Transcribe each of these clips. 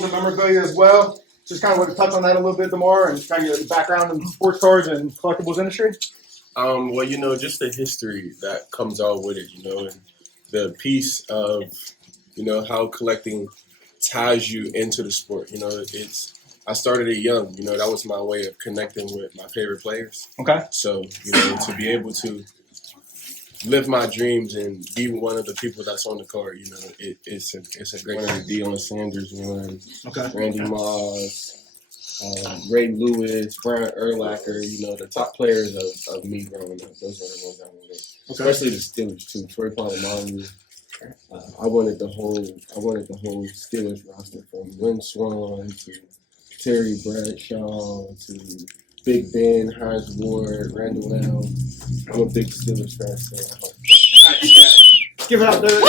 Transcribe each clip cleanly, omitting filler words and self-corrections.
collectibles and memorabilia as well. Just kind of want to touch on that a little bit, Damar, and kind of your background in sports cards and collectibles industry. Well, just the history that comes out with it, and the piece of, how collecting ties you into the sport. I started it young. That was my way of connecting with my favorite players. Okay. So, to be able to live my dreams and be one of the people that's on the card, it's a great one. Deion Sanders one, Okay. Randy Moss, Ray Lewis, Brian Urlacher, the top players of me growing up. Those are the ones I wanted. Okay. Especially the Steelers too. Troy Polamalu. I wanted the whole Steelers roster from Lynn Swan to Terry Bradshaw to Big Ben, Hines Ward, Randall L. I'm a big Steelers fan, so Let's give it up, dude.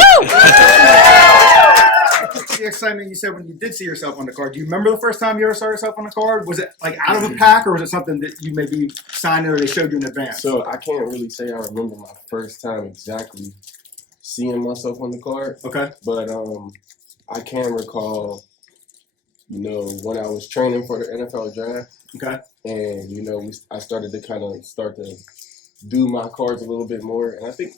The excitement you said when you did see yourself on the card. Do you remember the first time you ever saw yourself on the card? Was it like out of a pack, or was it something that you maybe signed or they showed you in advance? So I can't really say I remember my first time exactly seeing myself on the card. Okay. But I can recall, when I was training for the NFL draft. Okay. And I started to do my cards a little bit more, and I think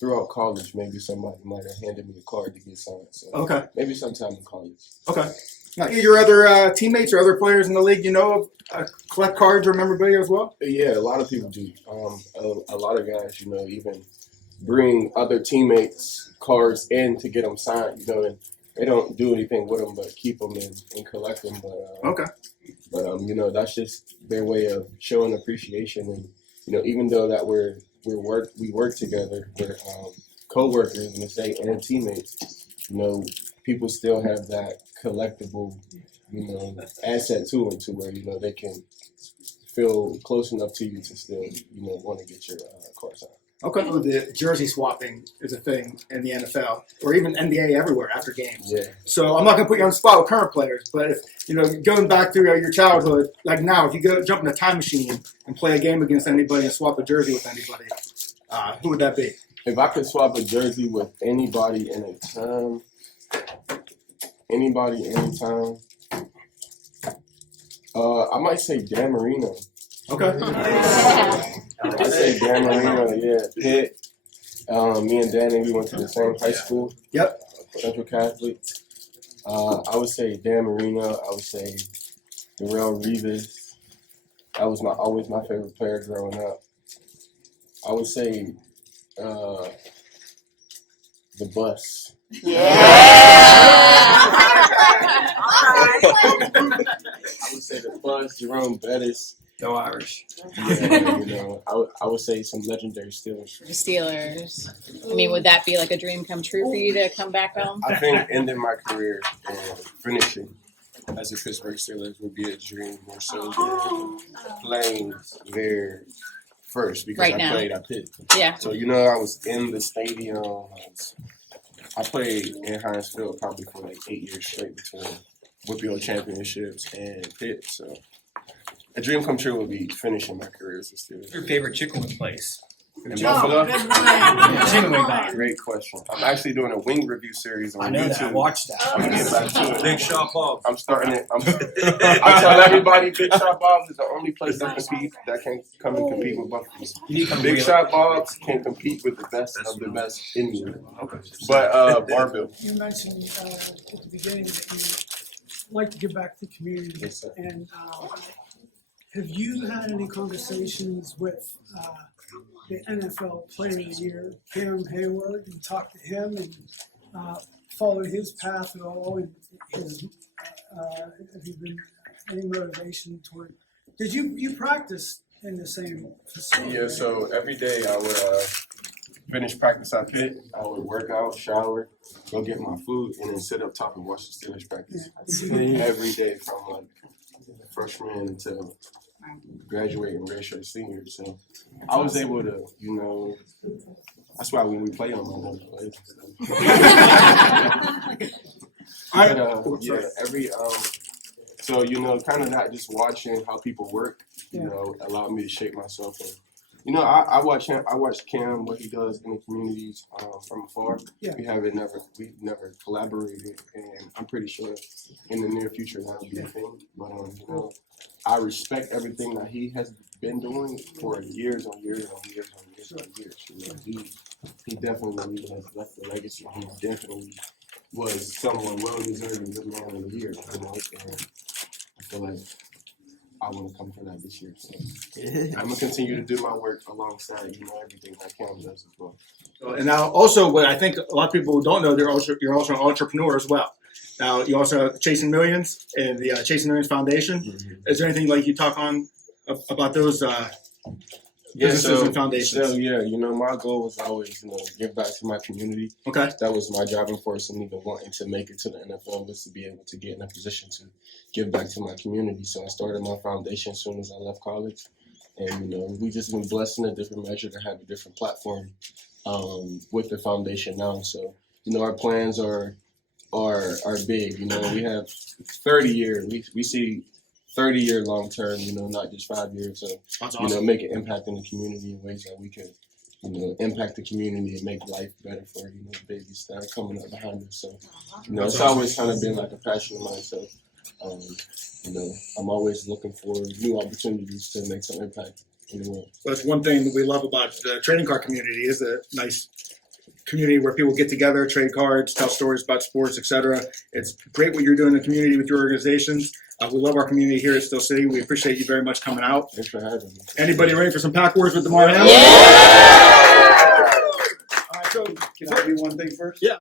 throughout college, maybe somebody might have handed me a card to get signed. So okay, maybe sometime in college. Okay. Now, your other teammates or other players in the league, collect cards or memorabilia as well? Yeah, a lot of people do. A lot of guys, even bring other teammates' cards in to get them signed. And they don't do anything with them but keep them and collect them. But okay. But that's just their way of showing appreciation. And even though that we work together, we're co-workers in the state and teammates. People still have that collectible, asset to them, to where they can feel close enough to you to still, want to get your card signed. Okay. So the jersey swapping is a thing in the NFL or even NBA everywhere after games. Yeah. So I'm not going to put you on the spot with current players, but if, going back through your childhood, like now, if you jump in a time machine and play a game against anybody and swap a jersey with anybody, who would that be? If I could swap a jersey with anybody anytime, I might say Damar. Okay. I say Damar, yeah. Pitt. Me and Danny, we went to the same high school. Yep. Central Catholic. I would say Damar. I would say Darrell Revis. That was always my favorite player growing up. I would say the Bus. Yeah. I would say the Bus, Jerome Bettis. Go Irish. Yeah, I would say some legendary Steelers. The Steelers. I mean, would that be like a dream come true for you to come back home? I think ending my career and finishing as a Pittsburgh Steelers would be a dream more so than playing there first because right I now. played at Pitt. Yeah. So, I was in the stadium. I played in Heinz Field probably for like 8 years straight between Whitfield Championships and Pitt. So a dream come true would be finishing my career as a Steelers. What's your favorite chicken wing place? In Buffalo? Chicken wing guy. Great question. I'm actually doing a wing review series on I know YouTube. that. I watched that. I'm gonna get back to it. Big Shot Bob. I'm starting it. I tell everybody Big Shot Bob's is the only place that can come and compete with Buffalo. Big Shot Bob's can compete with the best of the best in the league. Okay. But Barville. You mentioned at the beginning that you like to give back to the community. Yes, sir. And have you had any conversations with the NFL Player of the Year, Cam Hayward, and talked to him and followed his path at all? And have you been any motivation toward? Did you practice in the same facility? Yeah, so every day I would finish practice at Pitt. I would work out, shower, go get my food, and then sit up top and watch the Steelers practice. Every day from like freshman to graduating redshirt senior. So I was able to, that's why when we play on Monday, we play. But, yeah, every so kind of not just watching how people work, allowed me to shape myself and You know, I watch him. I watch Cam, what he does in the communities from afar. Yeah. We've never collaborated, and I'm pretty sure in the near future that'll be a thing. But you know, I respect everything that he has been doing for years on years on years on years on years. You know, he definitely has left a legacy. He definitely was someone well deserving good man of the year. You know, and I feel like I want to come for that this year. So I'm gonna continue to do my work alongside, you know, everything that Cam does as well. And now, also, what I think a lot of people don't know, you're also an entrepreneur as well. Now, you also have Chasing Millions and the Chasing Millions Foundation. Mm-hmm. Is there anything like you talk on about those businesses and foundations? So yeah, you know, my goal was always, you know, give back to my community. Okay. That was my driving force, and even wanting to make it to the NFL was to be able to get in a position to give back to my community. So I started my foundation as soon as I left college, and you know, we just been blessed in a different measure to have a different platform with the foundation now. So you know, our plans are big. You know, we have 30 year. We see 30-year long term, you know, not just 5 years. So, That's you know, awesome. make an impact in the community in ways that we can, you know, impact the community and make life better for, you know, the babies that are coming up behind us. So, you know, it's always kind of been like a passion of mine. So, you know, I'm always looking for new opportunities to make some impact in the world. That's one thing that we love about the trading card community is a nice community where people get together, trade cards, tell stories about sports, etc. It's great what you're doing in the community with your organizations. We love our community here at Steel City. We appreciate you very much coming out. Thanks for having me. Anybody ready for some pack words with Damar Hamlin? Yeah! All right, so Can I do one thing first? Yeah.